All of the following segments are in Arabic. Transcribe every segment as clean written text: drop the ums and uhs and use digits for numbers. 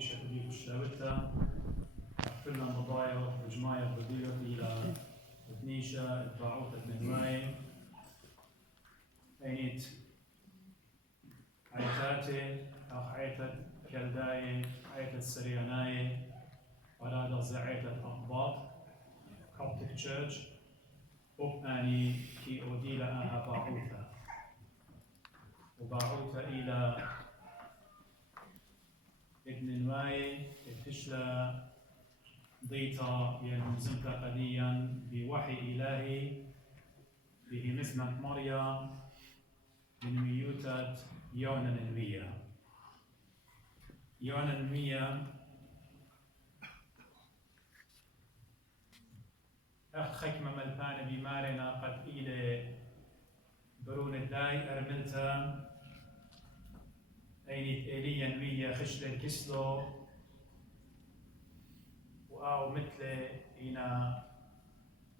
إيشا تبيك الشاوتا كلنا مضايا وجماية بديلة إلى بنيشة الباعوثة بنواي أينيت عيتاتي أو عيتة كالداي عيتة سرياناي ولا زعيتة أقباط كوبتك تشيرش أباني كي أوديلا أها باعوثة وباعوثة إلى ابن نواي التشلا ضيطة ينزمت قديا بوحي إلهي به مثنة مريم من ميوتة يونا النبية يونا النبية أخ خكمة ملبان بمارنا قد إلى برون الداي أرملتا أينيت إيليا نبية خشل الكسلو أو مثل إنا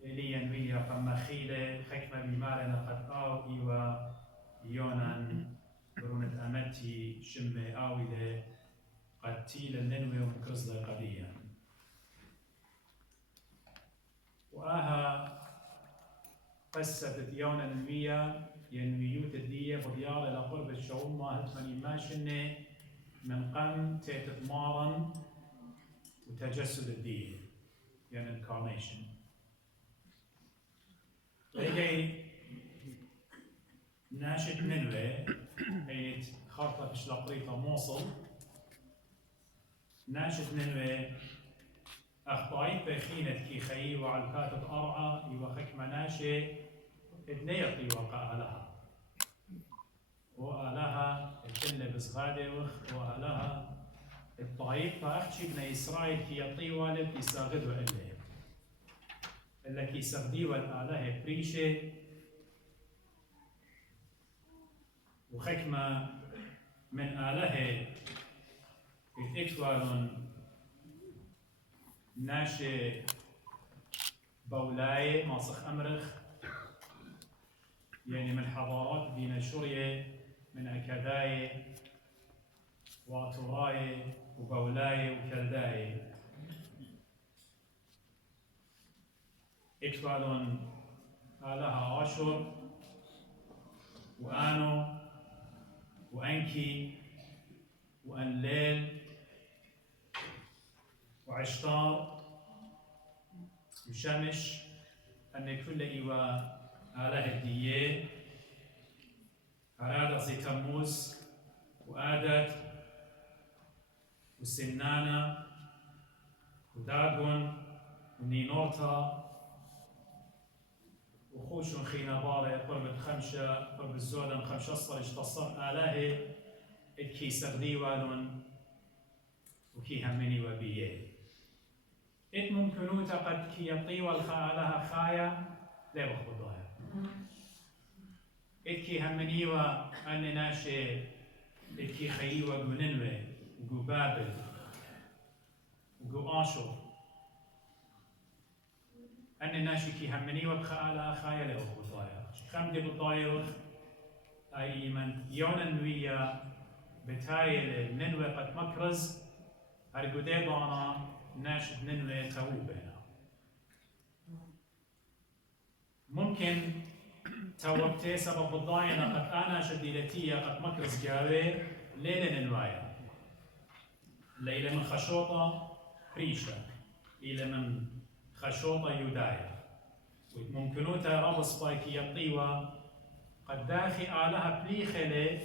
إيليا نبية فمخيلة خكمة بمارنا قد أو إيوا يونان برونة أمتي شمة آويلة قد تيل الننوي ومكرزة قديا وآها قصة يونان نبية ينويوت الدية بديار إلى قرب الشعوب ما هتمني ماشنة من قم تيتت مارن وتجسد الدية يعني incarnation هيجي ناشد ننوي هيت خارطة بشلاقريطة موصل ناشد ننوي أخطايت بخينة كي خيي وعلكاتة أرعى يوخك مناشي اتنيطي وقع لها وآلها التنة بصغادة وآلها الطايب فأخشي بن إسرائيل كي يطي والد يساغد وإليه إلا كي سغدي والآله بريشة وخكمة من آله إكوال ناشي بولاي ماسخ أمرخ يعني من حضارات دين شورية من أكاداي واتوراي وبولاي وكلداي إكوال آلها آشور وآنو وأنكي وأنليل وعشتار وشمش أن كل إيوا آله الدية أراد زي تموز وآدت وسنانة وداغون ونينورتا وخوش خينابارة قرب خمشة قرب الزودة خمشة أصفر اشتصر آله إكي سغدي والون وكي همني وبيه إت ممكنوتا قد كي يطي والخالها خايا لا بخضايا إت كي همني وأن ناشي إت كي خيوا جننوي وجو بابل وجو آشور أن ناشي كي همني وبخالها خايا لا بخضايا خمد بضايا أي من يونا نويا بتايل ننوي قد مكرز هرقوديبانا ناشد ننوي توبنا ممكن توبتي سبب الضاينة قد أنا شديدتية قد مكرز جاوي ليلة ننوايا ليلة من خشوطة ريشة إلى من خشوطة يودايا وممكنوتا رب سبايكي يطيوا قد داخي آلها بليخلي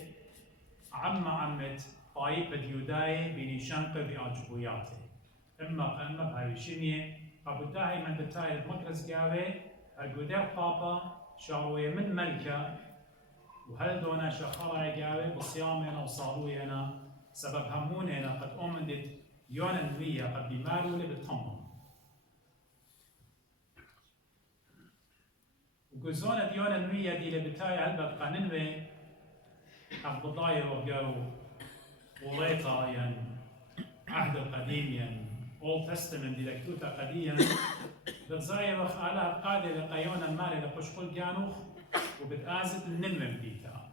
عمت طايفة يوداي بنيشانقة بأجبوياته إما بهاي شمية قبلتاهي من بتاعي المكرز جاوي الجودير بابا شاروية من ملكة وهل دونا شخرة جاوي بصيامنا وصاروينا سبب هموننا قد أمدت يونا نوية قد بمارو لي بتطمم وجزونة يونا نوية دي لبتاعي علبة قاننوي أخبطاي وقالوا وليتا يعني عهد القديم يعني Old Testament دي لكتوتا قديا بتزاي وخ على قادة لقيونا المالي لقشقل جانوخ وبتآزت النمة بديتا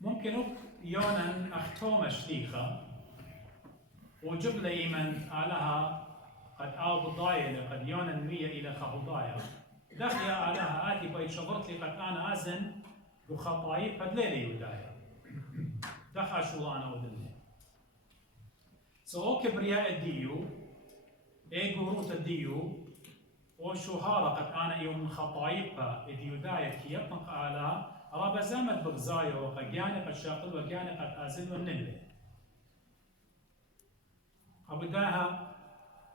ممكن يونن أختوم شتيخة وجب لي من آلها قد آو بضايا قد يونن مية إلى خبضايا دخل آلها آتي بيت شبرت لي قد أنا أزن وخطايب قد ليلي ودايا دخل شولانا ودني سو كبرياء الديو اي قروت الديو وشهارة قد أنا يوم خطايبها إديو دايا كي يطنق آلها رابا زامت بغزايا وقد يعني قد شاقل وقاني قد آزل والنلي أبداها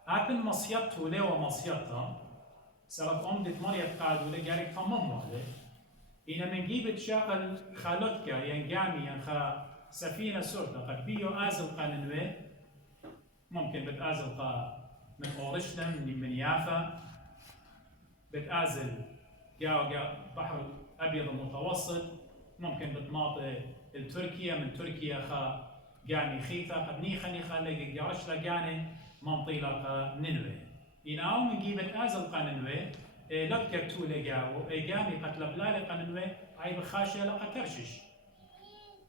أكن مصيبته لي ومصيبتها سرت أمدت مريم قاد ولا قالك تمام وحده إن من جيبت شاقل خالتك ينقامي ينخا سفينة سورة قد بيو آزل قاننوي ممكن بتآزل من أورشلم من يافا بتآزل جاو بحر الأبيض المتوسط ممكن بتماطي التركيا من تركيا خا قاني خيثا قد نيخا لقي جارش لقاني منطقة نينوي إناو من جيبت آزل قاننوي لبكر تولي جاو قامي قتل بلالي قاننوي عي بخاشي لقى ترشش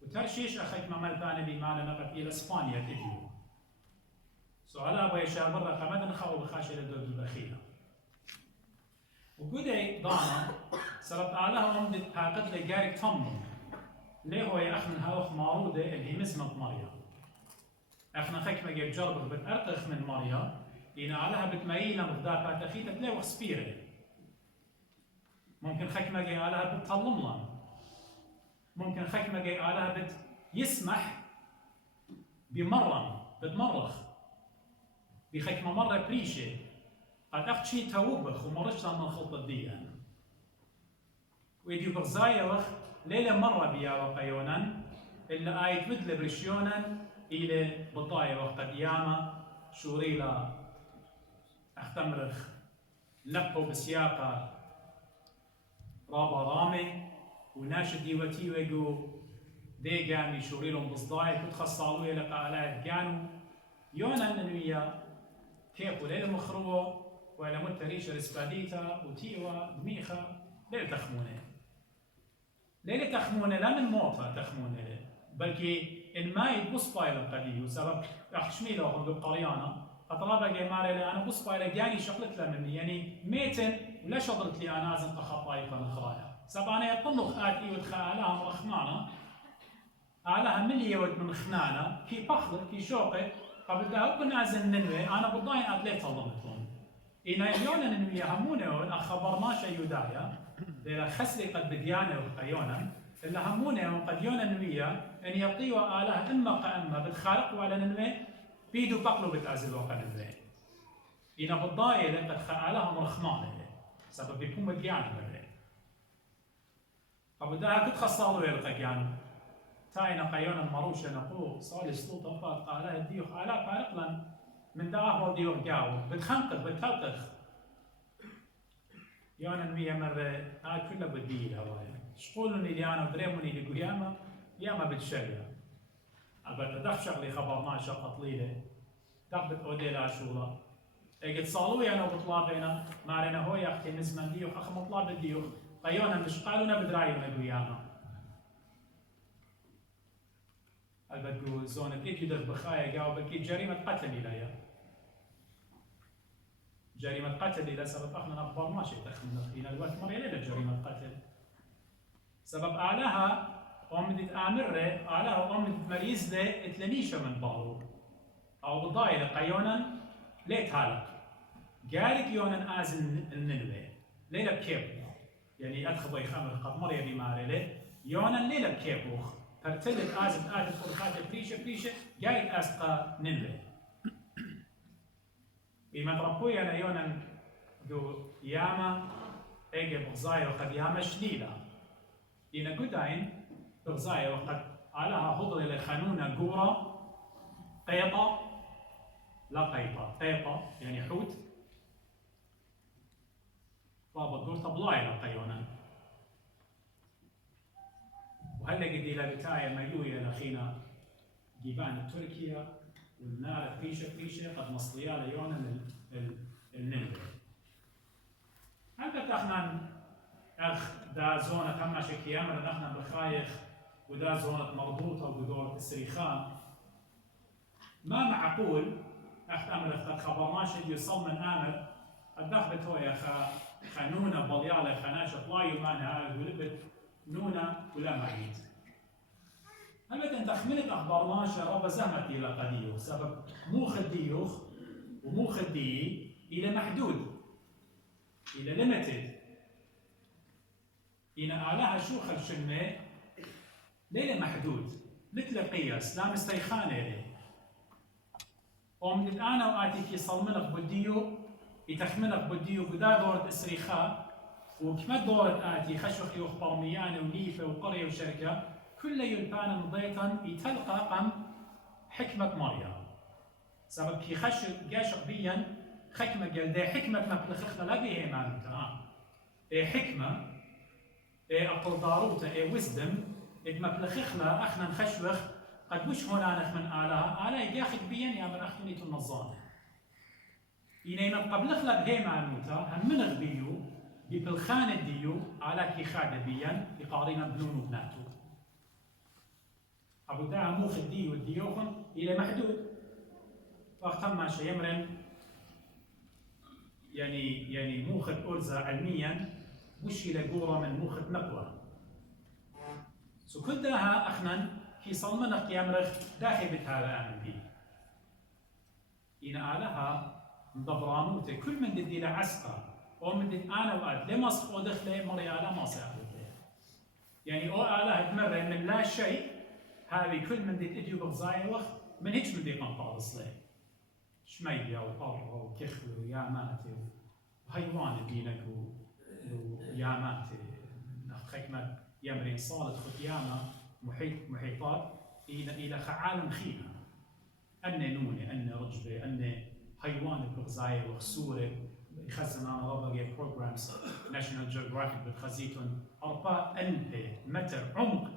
وترشش أخيك ممال ثاني بمعنى نقط إلى إسبانيا تديو سؤال أبو يشار برا قمد نخاو بخاشي لدود البخيلة وقودي ضانا سرط آلها أمدت قاقت لي جارك تمم ليه هو يا أخ من هاوخ معروضة اللي هي مزمة مريا أخنا خيك ما جيب جربك بتأرقخ من مريا إن عليها بتميلها مقدار باتخيتة تلاقي وخ سبيرة ممكن خيك ما جي عليها بتطلملا ممكن خيك ما جي عليها يسمح بمرة بتمرخ بخيك ما مرة بريشة قد أخت شي توبخ ومرش لنا الخلطة دي أنا ويديو برزايا وخ ليلة مرة بيا وقيونا إلا آيت بدل برشيونا إلى بطايا وقت قيامة شوريلا أختمرخ لقو بسياقة رابا رامي وناشد ديوتي ويقو دي قامي شوريلهم بصداي كتخصالوية لقاء كانوا يونا ننويا كيف ليلة مخروة وإلى متريشة رسباديتا وتيوا دميخة ليلة تخمونة ليلة تخمونة لا من موتى تخمونة بلكي إن ما يبص بايلة قديو سبب أخشمي لهم بالقريانة أطلابا جمالي لي أنا بص بايلة جاني شغلت له مني يعني ميتن ولا شغلت لي أنا أزن تخطايفا الخرايا سبب أنا يطنخ آتي وتخالها مرخمانة علىها ملي يود من خنانة كي بخلط كي شوقت قبل ده أبن أزن ننوي أنا بضاين أتليت ظلمتهم إنا يونا ننوي همونه أخبر ما شيء يدايا لأن خسري قد بديانه وقيونا إلا همونه وقد يونا ننوي أن يطيوا آلها إما قأما بتخارق ولا ننوي بيدو بقلو بتأزل وقا ننوي إنا بضاين قد خالها مرخمانة سبب بيكون بديانه بدي قبل ده كنت خصالو يلقى يعني تاينا قيونا المروشة نقول صالي سلوط أفاد قالها الديوخ آلاف عرقلا من داهو ديوخ جاو بتخنقخ بتلقخ يونا نمية مرة كلها بدي الهواية شقولني اللي أنا ودريموني اللي قيامة ياما بتشريا أبدا دخ شغلي خبر ما شقة طليلة دخبت أوديلا شولا قد صالوي أنا وبطلابينا ما رينا هو يا أختي نزمن ديوخ أخ مطلاب الديوخ قيونا مش قالونا بدرايونا قيامة البدو زون الإيكي در بخايا جاوب الكي جريمة قتل إليا جريمة قتل إلى سبب أخنا أخبار ما شيء تخمن إلى الوقت مرة ليلة جريمة قتل سبب أعلاها أمدت آمرة أعلاها أمدت مريزلة إتلانيشة من بارو أو بالضايلة قيونا ليت هالك قالك يونا آزن النلوة ليلة بكيبو يعني أدخل خمر قد مرة بمارلة يونا ليلة بكيبوخ فرتلت آزم آدم فرقات بريشة جايت أسقى ننوي إما تربوي أنا يونا دو ياما إيجي بغزايا وقد ياما شليلة إنا قدين بغزايا وقد علىها هضر إلى خانونا قورة قيطة لا قيطة يعني حوت رابط قورة بلاي لقيونا وهلا قد إلى بتاعي ميوية لخينا جيبان تركيا والنار بريشة قد مصليا ليونا النلوي. هل بتاخنا أخ دا زونة تماشي كيامر نحنا بخايخ ودا زونة مربوطة ودور السريخان ما معقول اخت امر اخت خبرناش اللي يصل من امر الدخلت هو يا خانونا بليالة خناش طلايو مانها ولبت نونا ولا معيد هل انت تخمنت اخبرناش رب زهمت الى قديوخ سبب مو خديوخ ومو خدي الى محدود الى ليميتد إن آلها شو خلشنة ليلة محدود مثل قياس لا مستيخانة ليه ومن أنا وآتي كي صلمنك بديو يتخمنك بديو بدا دورة إسريخاء وكما دورة آتي خشوخ يخبر ميانة ونيفة وقرية وشركة كل يلبان مضيطا يتلقى قم حكمة مريم سبب كي خش جاشق بيا حكمة قال حكمة ما بلخخنا لا بيه معناتها حكمة أقل ضاروته wisdom ما بلخخنا أخنا نخشوخ قد وش هنا نخ من آلها يجاخد بيان يا من أختني النظام إنما قبل خلا بهي معنوتا هم من غبيو ببلخان الديو على كي خاد بيان يقارينا بنون وبناتو أبو داها موخ الديو الديوخن إلى محدود وقتما ما شيء يمرن يعني موخ أرزة علميا وش إلى قورة من موخ نقوة سو كل داها أخنا كي صلمنا قيام رخ داخل بتهذا آمن بي إن آلها مضبرانوته كل من دي لعسقة ومن دي أنا وقت لما صفو دخله مري آلها ما سيعرفه يعني أو آلها تمر من لا شيء هذه كل من دي تجي بغزاية وقت من هيك من دي قنطار صلي شميليا وقرة وكخل وياماتي وحيوان دينك وياماتي خكمة يمرين صالة ختيامة محيطات إلى عالم خيمة أن نوني أن رجبة أن حيوان بغزاية وخسورة يخزن أنا ربع programs National Geographic بتخزيتهم أربعة ألف متر عمق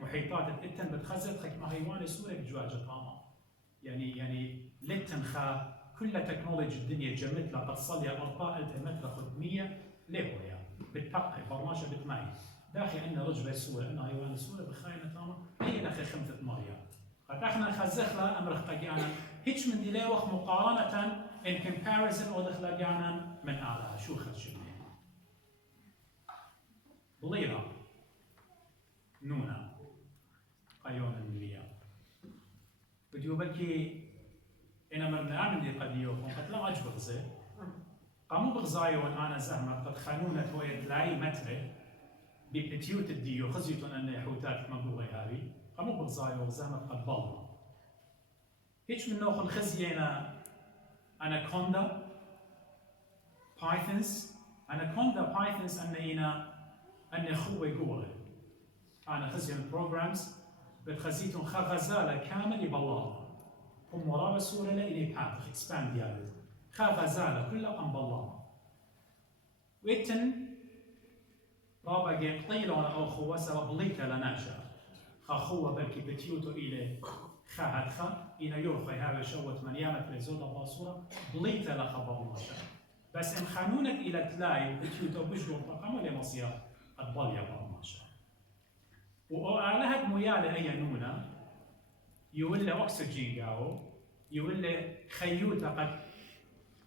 محيطات الإتن بتخزن خكمة حيوان سورة بجواجة طامة يعني لتن خا كل تكنولوجيا الدنيا جمت لقد صلي 4000 متر خدمية ليه هو يعني بتبقى برماشة بتماي داخل أن رجبة سورة أن حيوان سورة بخاينة طامة هي داخل خمسة مريم قد احنا خزخلا أمر خقيانا هيش من دي وقت مقارنة in comparison أو دخلاقانا من آلها شو خشبني بليرة نونا قيون المليا بديو بلكي إنا مرنا من دي قديو قد لا أجبغ زي قاموا بغزايو أنا زهمة قد خانونة ويد لاي متر ببتيوت الديو خزيتون أن حوتات مقبوغي هذه قاموا بغزايو زهمة قد ضلوا هيش من نوع خزينا أناكوندا بايثونز أناكوندا بايثونز أن خوي جوه أنا خزين programs بتخزيتون غزالة كامل يبلغ هم ورا بسورة لإلي بحاث expand ديالي غزالة كلها قم بلغ ويتن رابع قطيلون أو خوة سبب ليك لناشا خوة بلكي بتيوتو إلى خا إلى يورخي هذا شوت من يامت لزودة باصورة بليت لخبر ناشا بس إن خانونك إلى تلاي بتيوتو بجدور طاقم ولا مصير قد بليا برماشا وآلهة ميالة أي نونة يولي أكسجين قاو يولي خيوطة قد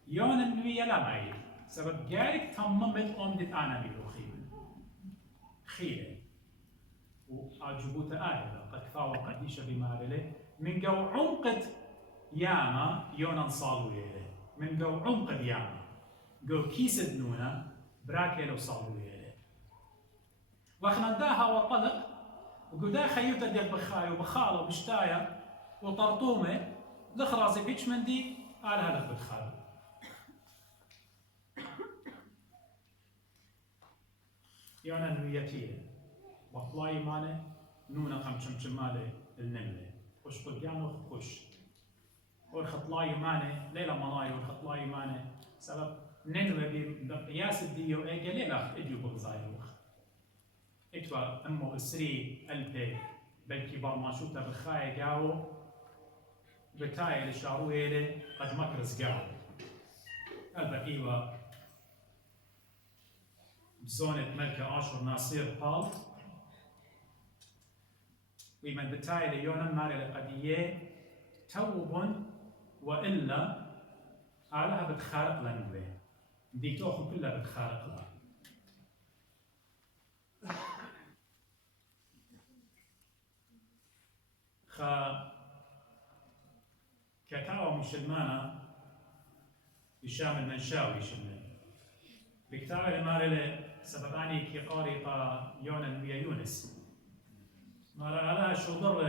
يون النوية لا معي سبب جارك تممت أمدت أنا بيلو خيلة وأجبوت آية قد ثاوى قديشة بمارله من قو عمقد ياما يونا صالو يلي من قو عمقد ياما قو كيسد نونا براكيلو صالو يلي واخنا داها وطلق وقدا خيوتا ديال بخاي وبخاله وبشتايا وطرطومه لخرازي بيتش مندي على هذا بخال يونا نويتيه وطلاي ماله نونا قمشم ماله النمله وش قديانو خوش والخطلاي ماله ليلة ملاي والخطلاي ماله سبب ننوى بقياس الديو ايجا ليلة اديو بغزايو اتوا امو اسري البي بلكي برماشوتا بخاي قاو بتاي لشارو يلي قد مكرز قاو هذا ايوا بزونة ملكة اشهر ناصير قال ومن بتاعي ليونا ماري لقدية توبون وإلا علىها بتخارق لنبي دي توخو كلها بتخارق لها كتاوى مسلمانة هشام المنشاوي شمل بكتاوى لماري سبباني كي قارقة يونا ويا يونس مارا علىها شو ضر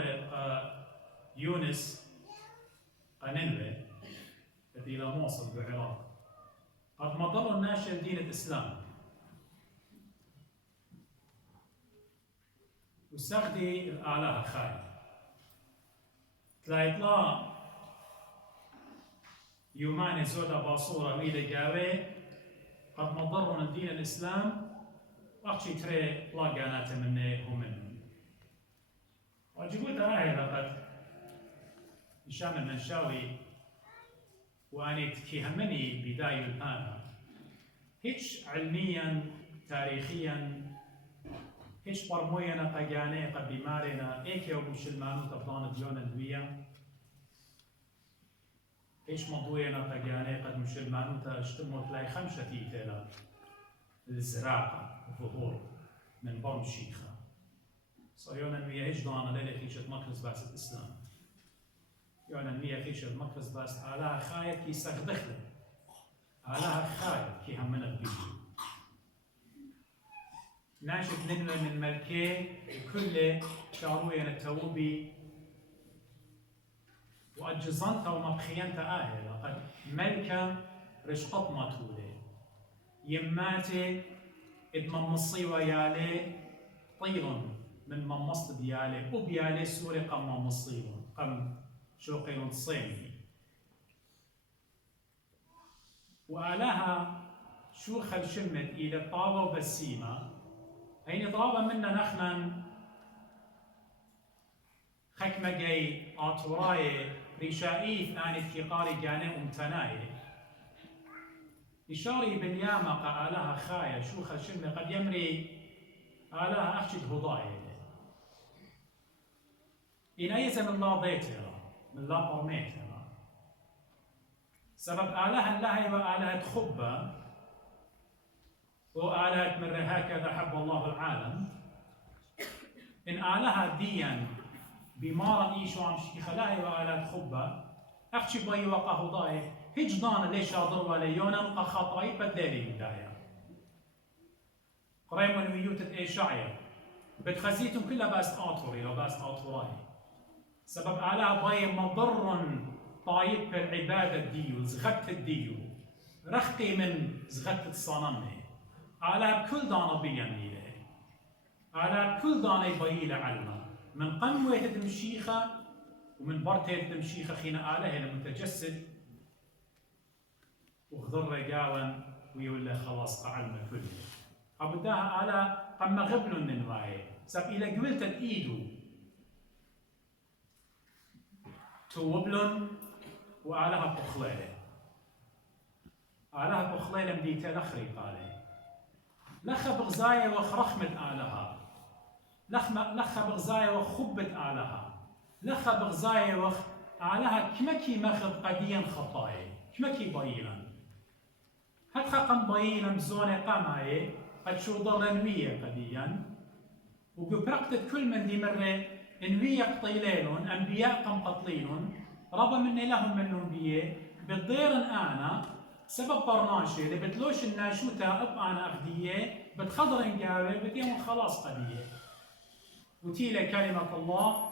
يونس قننوي إلى موصل بالعراق قد مضر الناشئ دين الإسلام وسغدي الأعلاها خايف تلاقي يومان زودا باصورة ويدا قاوي قد مضر الدين الإسلام وأخشي تري لا قانات منه ومنه وجبوت آية لقد هشام المنشاوي وأني تكيهمني بداية الآن هيش علميا تاريخيا هيش برموينا قجاني قد بمارنا إيكي ومسلمانو تبضان ديونا دويا هيش مضوينا قجاني قد مسلمانو تشتمو تلاقي 5 تيتلا الزراقة الظهور من برم شيخة صيونا دويا هيش ضانا ليلة خيشة مقرز باس الإسلام يونا مية خيشة المقرز باس علىها خاية كي سغدخلة علىها خاية كي همنا البيجي ناشد ننوى من ملكي كل شاروية التوبي وأجزنت ومبخينت آهي لقد ملكة رشقط ما تولي يماتي إدمان مصيوة يالي طير من ممصد ديالي وبيالي سوري قم مصيوة قم شوقي صيمي وآلها شوخ الشمت إلى طابة وبسيمة هيني طابة منا نخنا خكمة جاي آتوراي ريشائيف آني ثقاري جاني أمتناي إشاري باليامة آلها خايا شوخ الشمت قد يمري آلها أخشد هضاي إن أيز من الله ضيتها من الله برميتها سبب آلها اللهي وآلها تخبة وآلها من هكذا حب الله العالم إن آلها ديا بمارا إيشو عم شيخ لهي وآلها تخبة أخشي بي وقاه ضاي هجدان ليش أضر وليونا نقى خطاي بدالي بداية قريما ويوتت إيشاعية بتخزيتم كلها باس آطوري وباس آطوراي سبب آلها باي مضر طايب بالعبادة ديو زغت الديو رخقي من زغت الصنم آلها بكل دانا بيميله آلها بكل دانا يبيله علمه من قنوة المشيخة ومن برتة المشيخة خينا آلها المتجسد وخضر رقاوا ويقول خلاص قعلنا كله أبداها آلها قم غبل من رأيه سب إلى قبلت إيدو توبلن وآلها بخليلة آلها بخليلة مديتة لخري قاله لخ بغزاية وخرخمة آلها لخ بغزاية وخبة آلها لخ بغزاية وخ آلها كمكي مخض قديا خطاي كمكي بايلا هات خاقم بايلا بزونة قاماي قد شو ضرنوية قديا وقبرقت كل من دي مرة انوية قطيلين أنبياء قم قتلين ربا من لهم منهم بيه بالضير أنا سبب برناشي اللي بتلوش الناشوتا أب أنا أخدية بتخضر نقاوي بديهم خلاص قدية وتيلة كلمة الله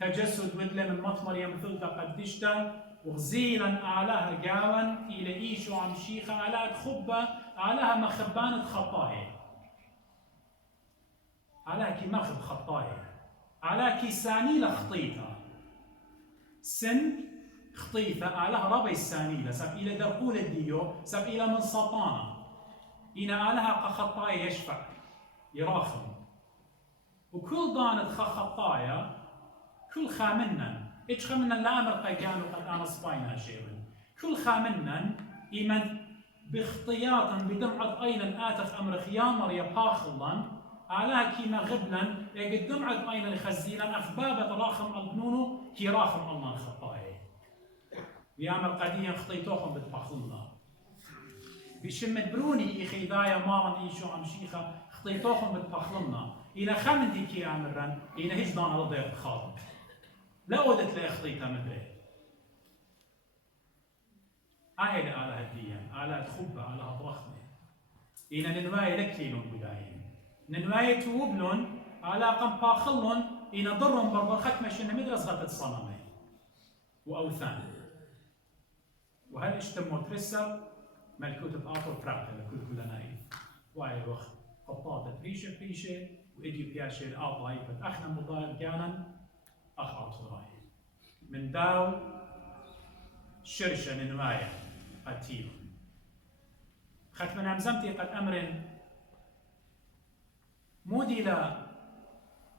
تجسد ودلة من مطمر يمثلتا قدشتا وغزيلا أعلاها قاوا إلى إيشو عم شيخة أعلاها تخبة أعلاها مخبانة خطاهي أعلاها كي مخب خطاهي أعلاها كي سانيلة خطيطة سن خطيفة علىها ربي السانيلة سب إلى درقول الديو سب إلى من سطانة إن علىها قخطايا يشفع يراخم وكل دانت خطايا كل خامنا إيش خامنا الأمر قد كانوا قد أنا صباينا شيئا كل خامنا إيمان باختياطا بدمعة أين آتخ أمر خيامر يباخلا على كيما غبلا يقدم عد أين خزيلا أخبابة راخم البنونو كي راخم الله خطاي بيعمل قديا خطيتوهم بالبخلنا بشمت بروني إخي دايا مارن إيشو عم شيخة خطيتوهم بالبخلنا إلى خمدي كي عمرن إلى هجدان على ضيق خاطب لا أودت لي خطيتها مدري هاي على هديا على تخبة على ضخمة إلى ننواي لكيلون بدايين ننواي توبلون على قم باخلون إلى ضرهم بربرخت مشينا مدرسة غطت صنمي وأوثان وهل اشتموا ترسل ملكوت بآطر براقة لكل نايف واي وقت قطاطة بريشة وإديو بياشي الآطاي فتأخنا مضايق جانا أخ آطراي من داو شرشة ننوايا قتيل ختم نعمزمتي قد أمر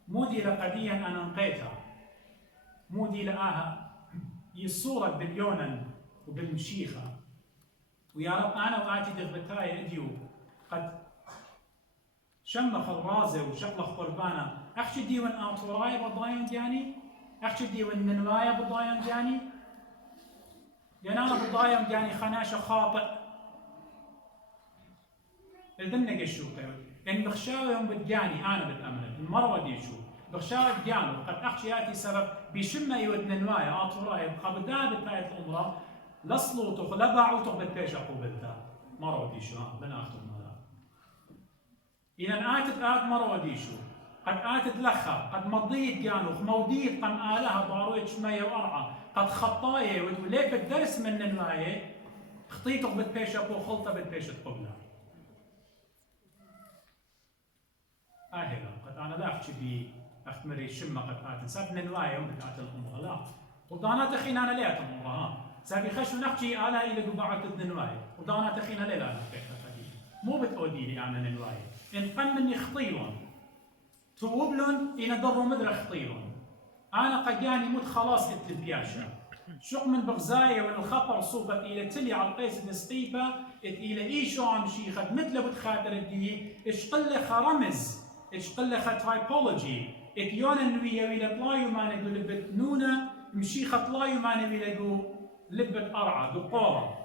مودي لقديا أنا انقيتها مودي لآها يصورة بليونا وبالمشيخة ويا رب أنا وآتي دغبتاي إديو قد شمخ الرازة وشقلخ قربانا أخشي ديوان آطوراي بضاين جاني أخشي ديوان ننوايا بضاين جاني يعني أنا بضاين جاني خناشة خاطئ الدنيا قشوقي إن بخشاوي يوم بتجاني أنا بتأمن المروة دي شو بخشاوي بجانو قد أخشي ياتي سبب بشمة يود ننوايا آطوراي بخبدا بتايت الأمرة لصلوتو لبعوتو بالبيش قوبلتا مروة دي شو بنا أختم إذا آتت مرة وديشو قد آتت لخا قد مضيت جانوخ موديت قم آلها بارويت شمية وأرعى قد خطاية وليك الدرس من النواية خطيتك بتبيش أبو خلطة بتبيش تقبلها هلا قد أنا لا أحكي بي أختمري الشمة قد آتت سب نواية وبتاعت الأمور لا وضانات أخينا أنا ليه الأمور سابي خشو نحكي آلها إلى قبعة النواية وضانات أخينا ليه لا نحكي مو بتقولي لي أنا نواية إن قم مني خطيلون توبلون إن ضروا مدرة خطيلون أنا قجاني مت خلاص التبياشة شق من بغزاية والخطر صوبت إلى تلي على القيس السقيفة إلى إيشو عم شيخت مثل بتخاطر الدي إشقل خرمز إشقل خطايبولوجي إتيون النوية ولا طلايو ما نقول لبت نونة مشيخة طلايو ما نقول لقو لبت أرعى دقورة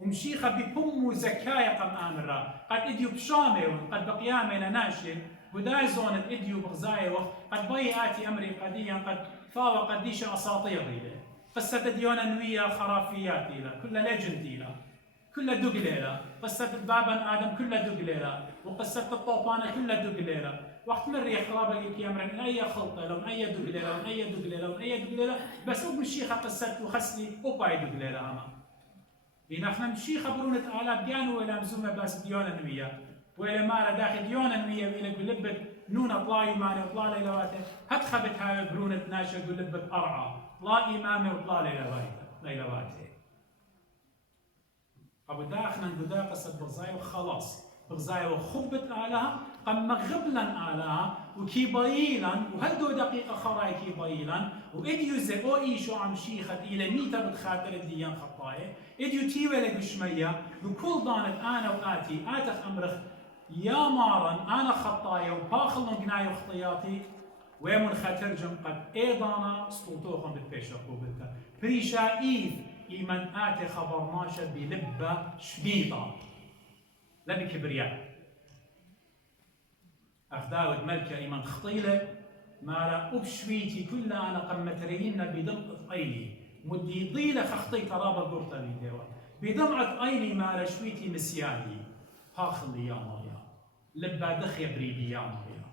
ومشيخة ببم زكايا قم آمرة قد إديو بشامي قد بقيامي ناشر وداي زون إديو بغزايا قد بياتي أمري قديا قد فاوى قديش أساطير إليه قصة ديونا نوية خرافيات إلى كل ليجند إلى كل دقليلة قصة البابا آدم كل دقليلة وقصة الطوفان كل دقليلة وقت من ريح رابك يا أمرين أي خلطة لهم أي دقليلة لهم أي دقليلة لهم أي دقليلة بس أم الشيخة قصة وخسلي وباي دقليلة أما إن إحنا مشي خبرون تعالى بيانو ولا مزومة بس ديونا نوية ولا مارا داخل ديونا نوية ولا بلبت نونا طلاي ماني وطلا ليلواته هات خبت هاي برونة ناشا بلبت أرعى طلا إمامي وطلا ليلواته أبو داخنا نقدا قصة بغزاية وخلاص بغزاية وخبت آلها قم مغبلا آلها وكيبايلا وهدو دقيقة خراي كيبايلا وإديو زي إيشو عم شيخت إلى ميتا بتخاطر الديان خطاية إديو تيوي لك شمية وكل دانت أنا وآتي آتخ أمرخ يا مارن أنا خطايا وباخلن قناي وخطياتي ويمن خاترجم قد إيضانا سلطوخن بالبيشة قوبلتا بريشا إيمن آتي خبر ماشا بلبة شميطة لا بكبرياء أخداود ملكة إيمان خطيلة مارا أبشويتي كل أنا قمترين بدمعة أيلي مدي ضيلة خخطي ترابة قرطة بيديوة بدمعة أيلي مارا شويتي مسياني هاخلي يا ماريا لبا دخي بريدي يا ماريا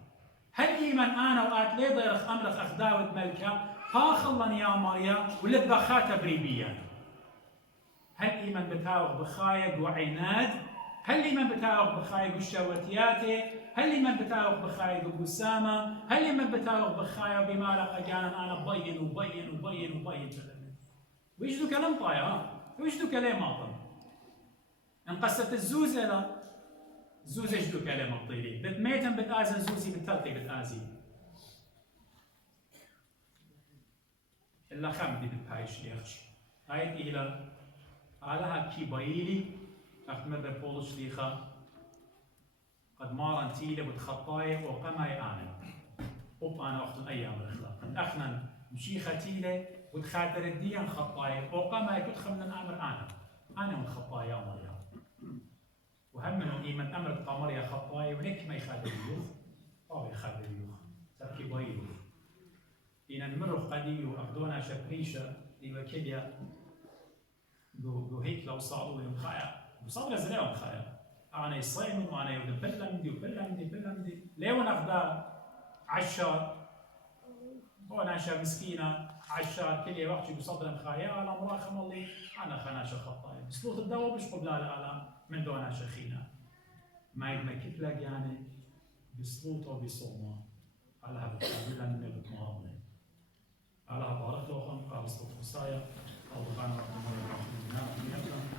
هل إيمان أنا وآت لي ضيرخ أمرخ أخداود ملكة هاخلن يا ماريا ولبا خاتة بريبيان هل إيمان بتاوغ بخايق وعناد هل إيمان بتاوغ بخايق الشواتياتي هل إيمان بتاوغ بخايق بسامة هل إيمان بتاوغ بخايق بمالق أجانا أنا بين ويش دو كلام طايا ويش دو كلام ماطن إن قصة الزوزة لا زوزة إيش دو كلام الطيري بتميتن بتآزن زوزي بتلتي بتآزي إلا خمدي بتهايش ليخش هاي إلى علىها كيبايلي أخمر بولش ليخا قد مارن تيلة بتخطاي وقما أنا أنا أخت أيام الأخلاق أخنا مشيخة تيلة وتخاطر الدين خطاي وقما يدخل من الأمر أنا من خطايا مريم وهم من إيمان أمر قمر يا خطاي ولك ما يخاطر اليوخ أو يخاطر اليوخ تركي بايلو إن المرخ قديو أخدونا شبريشة لوكيليا جو هيك لو صاروا يوم خايا وصار زرعهم خايا أنا يصيم وأنا يودم بلمدي ليه ناخذ عشار هو ناشا مسكينة عشار كل وقت يصدر خايا على مراخم الله أنا خناشة خطايا بسلوط الدواء مش قبل على من دون شخينا ما يمكن لك يعني بسلوط وبصومه على هذا الكلام من الماضي على هذا بارك الله قال سلوط خصايا أو كان رقم